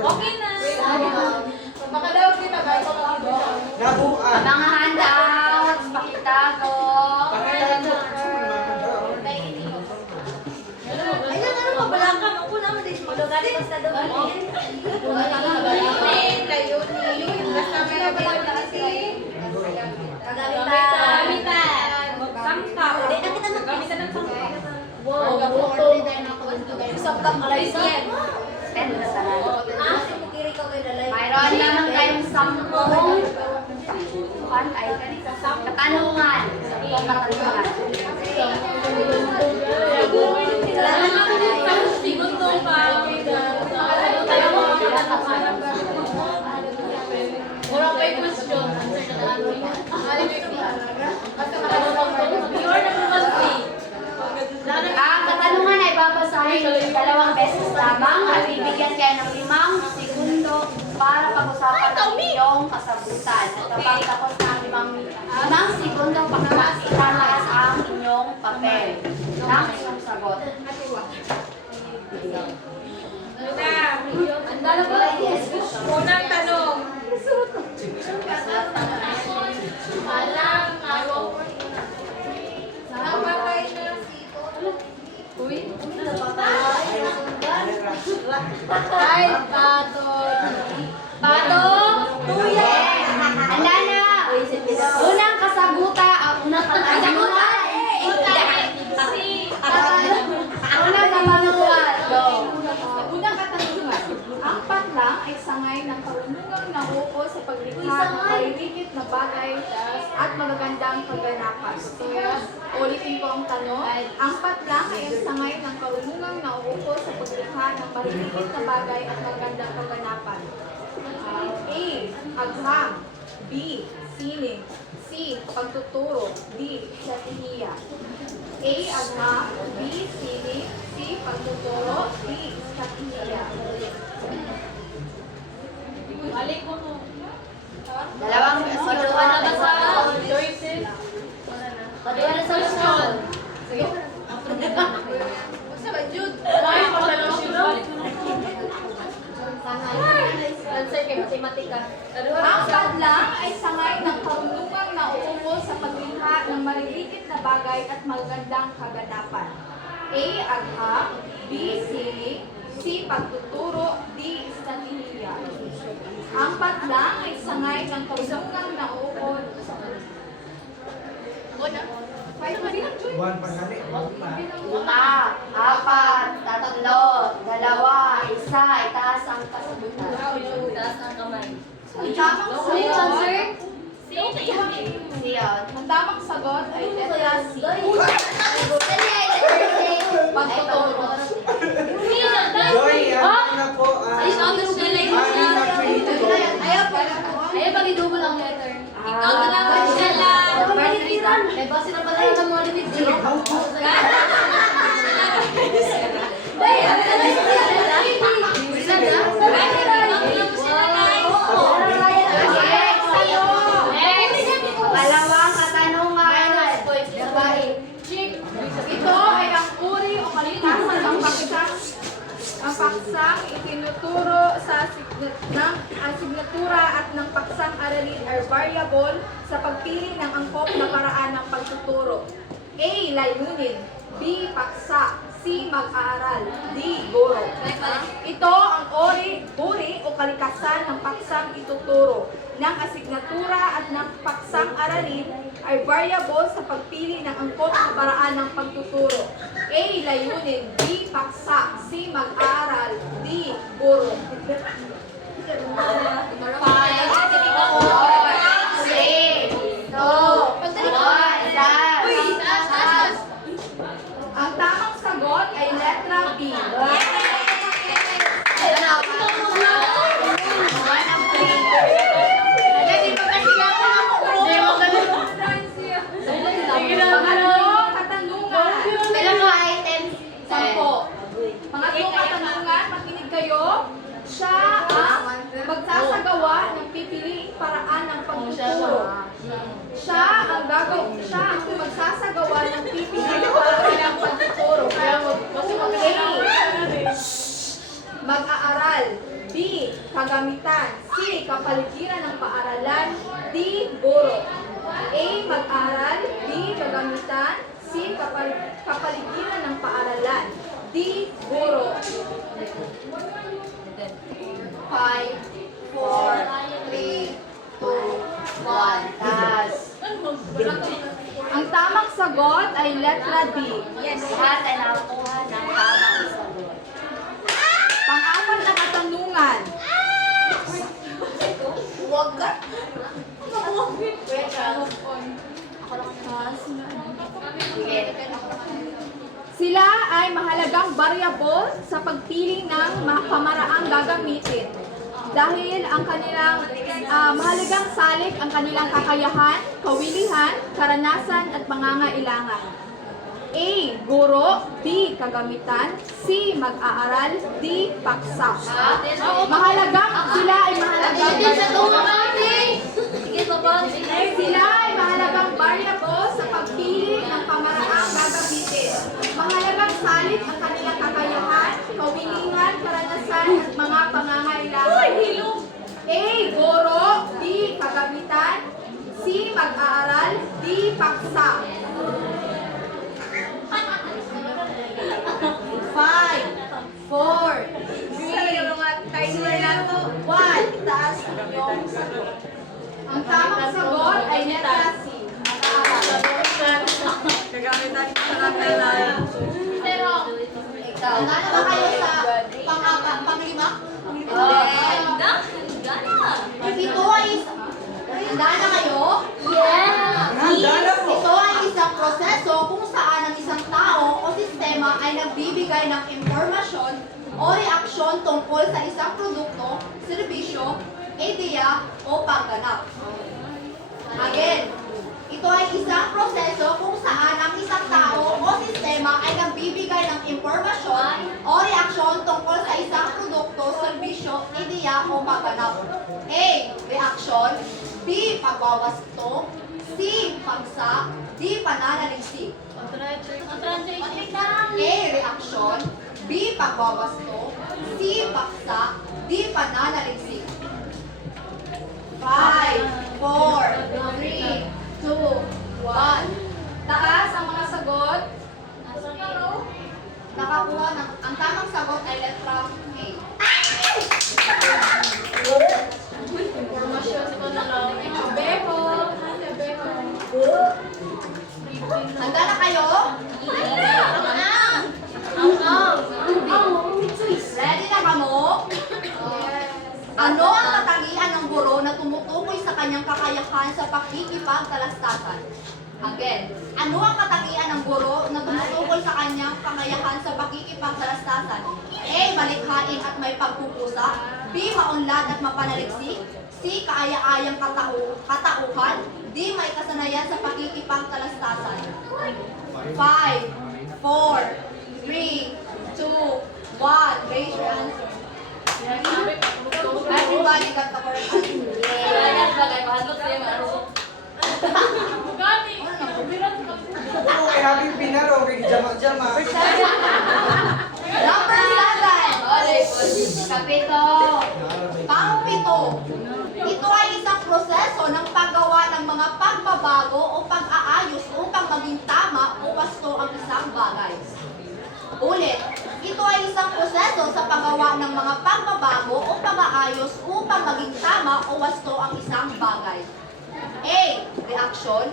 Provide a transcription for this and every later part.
Okay na. Baka daw kita ba? Mga handouts, pakitago. Ayun, ano ba? Balangkang ako naman din. Magaling basta daw. Layunin. Basta may nabalang kasi. Gamitan. Sangka. Gamitan ng sangka. Wow. Isang tap malay siya. Mayroon naman tayong 10 katanungan. 10 katanungan. Wala pa yung question. Ang katanungan ay babasahin 2 beses lamang at bibigyan kayo ng 5 segundo para pag-usapan ang inyong kasagutan. At kapag tapos ng 5 segundo, pakitama ang inyong papel ng isang sagot. Unang tanong. Napatay na sito. Uy. Ay, pato. Pato? Tuya! Handa na! Unang kasagutan, unang katanungan. Unang katanungan. Unang katanungan, ang patlang ay sangay ng karunungang nauuko sa paglikha ng maliliit na bagay at magagandang kaganapan. Ulitin ko ang tanong, ang patlang ay ang sangay ng karunungang nauuko sa paglikha ng maliliit na bagay at magagandang kaganapan. A. Agham. B. Sining. C. Pagtuturo. D. Strategiya. A. Agham. B. Sining. C. Pagtuturo. D. Strategiya. Balik ko no. Dalawang kasagutan na sa Choices. Kaduwa na sa question. Basta ba, Jude? Ay, patanong siya. Answer kay matematika. Ang patlang ay sangay ng karunungang nauuko sa paglikha ng maliliit na bagay at magandang kaganapan. A. Agham. B. Sining. C. Pagtuturo. D. Strategiya. Ang patlang ay sangay ng karunungang nauuko sa Una, 4, 3, 2, 1, itaas ang kasagutan. Taas ng kamay. Ang tamang sagot, Siyon. ang tamang sagot ay letra C. Pagtuturo. Joy, ano na po? Ayaw pag i-double ang letter. Ikaw Ah. na lang, Angela. May base na pala yung mga limited. Dalawang katanungan. Ito ay ang uri o kalikasan ng paksang. Ang paksang itinuturo sa asignatura at ng paksang aralin ay variable sa pagpili ng angkop na paraan ng pagtuturo. A. Layunin. B. Paksa. C. Mag-aaral. D. Guro. Ito ang uri o kalikasan ng paksang ituturo ng asignatura at ng paksang aralin ay variable sa pagpili ng angkop na paraan ng pagtuturo. A. Layunin. B. Paksa. C. Mag-aaral. D. Guro. Ang tamang sagot ay letra B. Pangatlong katanungan. Dalawang items. 10. Pangatlong katanungan, makinig kayo. Siya ang magsasagawa ng pipiliing paraan ng pagtuturo. Siya ang magsasagawa ng pipiliing paraan ng pagtuturo kagamitan. C. Kapaligiran ng paaralan. D. Guro. A. Mag-aral. B. Kagamitan. C. Kapaligiran ng paaralan. D. Guro. 5, 4, 3, 2, 1. Tas. Ang tamang sagot ay letra D. Lahat ay nakakuha ng tamang sagot. Pang-apat na katanungan. Huwag ka. Sige. Sila ay mahalagang variable sa pagpili ng pamaraang gagamitin. Dahil ang kanilang mahalagang salik ang kanilang kakayahan, kawilihan, karanasan at pangangailangan. A. Guro. B. Kagamitan. C. Mag-aaral. D. Paksa. Sila ay mahalagang Sila ay mahalagang variable sa pagpili ng pamaraang gagamitin. Mahalagang salik ang kanilang kakayahan, kawilihan, karanasan at mga pangangailangan. A. Guro. B. Kagamitan. C. Mag-aaral. D. Paksa. 5, 4, 3, 2, 1. Itaas yung sagot. Ang tamang sagot ay letra C. Pero, Ikaw. Nana ba kayo sa panglima? Ito ay Nana kayo? Handa na po. Ito ay isang proseso kung saan ang isang tao o sistema ay nagbibigay ng impormasyon o reaksyon tungkol sa isang produkto, serbisyo, ideya o pagganap. Again, ito ay isang proseso kung saan ang isang tao o sistema ay nagbibigay ng impormasyon o reaksyon tungkol sa isang produkto, serbisyo, ideya o pagganap. A. Reaksyon. B. Pagwawasto. C. Pagsa. D. Pananaliksik. A. Reaksyon. B. Pagwawasto. C. Paksa. D. Pananaliksik. 5, 4, 3, 2, 1. Taas ang mga sagot. Nakakuha ng, ang tamang sagot ay letra A. Beho. Handa na kayo? Ready na kamo? Ano ang katangian ng guro na tumutukoy sa kanyang kakayahan sa pakikipagtalastasan? Again, ano ang katangian ng guro na tumutukoy sa kanyang kakayahan sa pakikipagtalastasan? A. Malikhain at may pagkukusa. B. Maunlad at mapanaliksik. C. Kaaya-ayang katauhan. D. May kasanayan sa pakikipagtalastasan. 5, 4, 3, 2, 1. Raise your answer. Everybody got the correct answer. Oo, kay Habib Pinaro, kay Jamak-Jamak. Number 7. Kapito. Pang-pito. Ito ay isang proseso ng paggawa ng mga pagbabago o pag-aayos upang maging tama o wasto ang isang bagay. Ulit, ito ay isang proseso sa paggawa ng mga pagbabago o pag-aayos upang maging tama o wasto ang isang bagay. A. Reaksyon.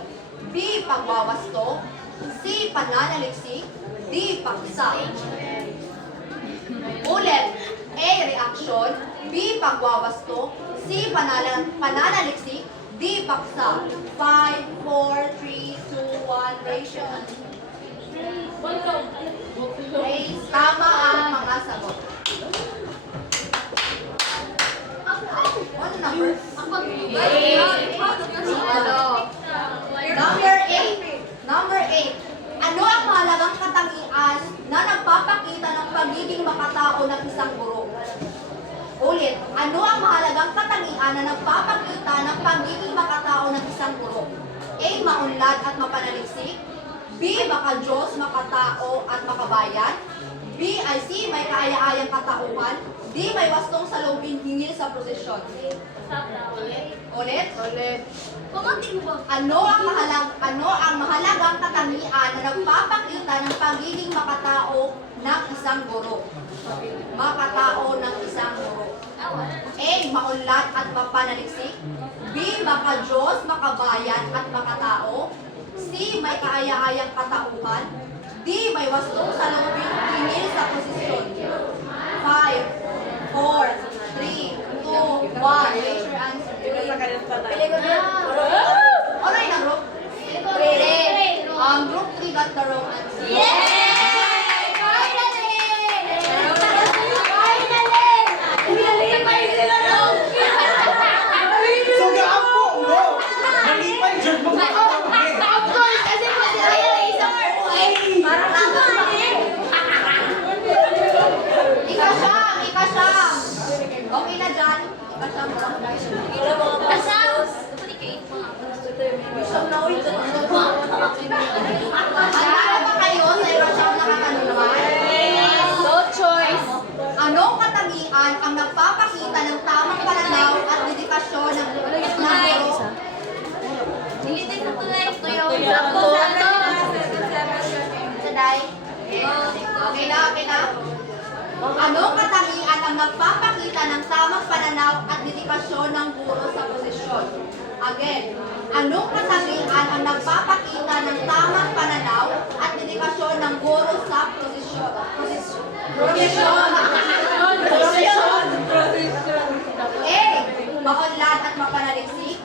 B. Pagwawasto. C. Pananaliksik. D. Paksa. Ulit, A. Reaksyon. B. Pagwawasto. C. Pananaliksik. D. Paksa. 5, 4, 3, 2, 1. Raise your hand. Raise. Tama ang mga sagot. What number? Number 8. Ano ang mahalagang katangian na nagpapakita ng pagiging makatao ng isang guro? Ulit, ano ang mahalagang katangian na nagpapakita ng pagiging makatao ng isang guro? A. Maunlad at mapanaliksik. B. Makadiyos, makatao at makabayan. D. B ay C, may kaaya-ayang katauhan. D, may wastong salubin hingil sa prosesyon. Ulit? Ulit. Ano ang mahalagang katangian na nagpapakita ng pagiging makatao ng isang guro? Makatao ng isang guro. A, maunlad at mapanaliksik. B, makadiyos, makabayan at makatao. C, may kaaya-ayang katauhan. D, may wastong salubin hingil sa posisyon. 5, 4, 3, 2, 1. Raise your answer. Ano yung group? 3. Ang group 3 got the wrong answer. So gapo mo. Malipay jud mo. Ikasyam. Okay na dyan. Ikasyam mo. Handa ba kayo sa ikasyam na katanungan? No choice. Anong katangian ang nagpapakita ng tamang pananaw at dedikasyon ng guro? Saday? Okay na. Anong katangian ang nagpapakita ng tamang pananaw at dedikasyon ng guro sa posisyon? Again, anong katangian ang nagpapakita ng tamang pananaw at dedikasyon ng guro sa posisyon? Posisyon. A, maunlad at mapanaliksik.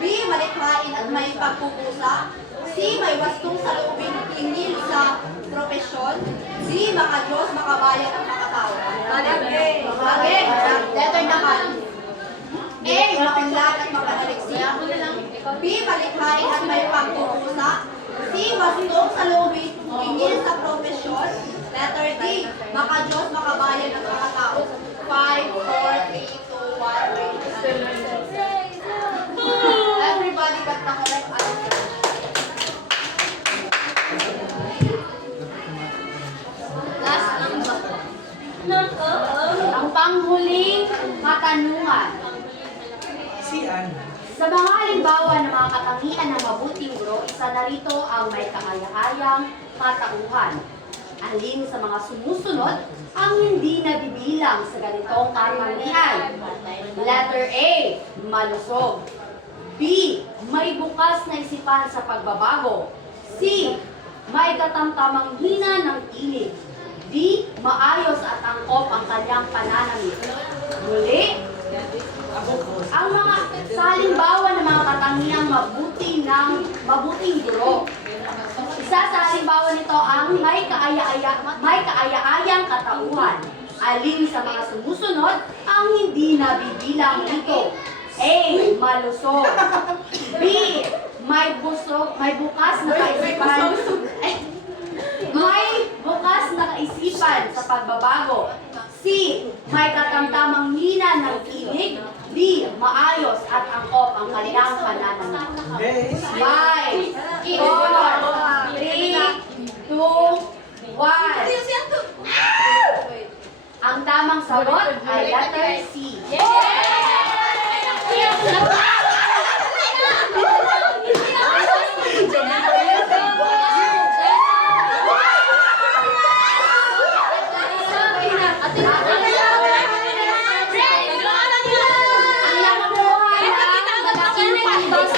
B, malikhain at may pagkukusa. C, may wastong salubin hingil sa propesyon. D, makadiyos, makabayan at makatao. Again, letter naman. A, maunlad at mapanaliksik. B, malikhain at may pagkukusa. C, wastong salubin hingil sa propesyon. Letter D, makadiyos, makabayan at makatao. 5, 4, 3, 2, 1. Everybody got the correct answer. Last number. Ang panghuling katanungan. Sian. Sa mga halimbawa ng mga katangian ng mabuting guro, isa na rito ang may kaaya-ayang katauhan. Alin sa mga sumusunod ang hindi nabibilang sa ganitong katangian? Letter A, malusog. B, may bukas na isipan sa pagbabago. C, may katamtamang hina ng tinig. D, maayos at angkop ang kanyang pananamit. Muli, ang mga sa halimbawa ng mga katangiang mabuting guro. Isa sa halimbawa nito ang may kaaya-ayang katauhan. Alin sa mga sumusunod ang hindi nabibilang nito? A, malusog. B, may bukas na kaisipan. May bukas na kaisipan sa pagbabago. C, may katamtamang hina ng tinig. D, maayos at angkop ang kanyang pananamit. 5, 4, 3, 2, 1. Ang tamang sagot ay letter C. Ang nakuha ng malaking pandas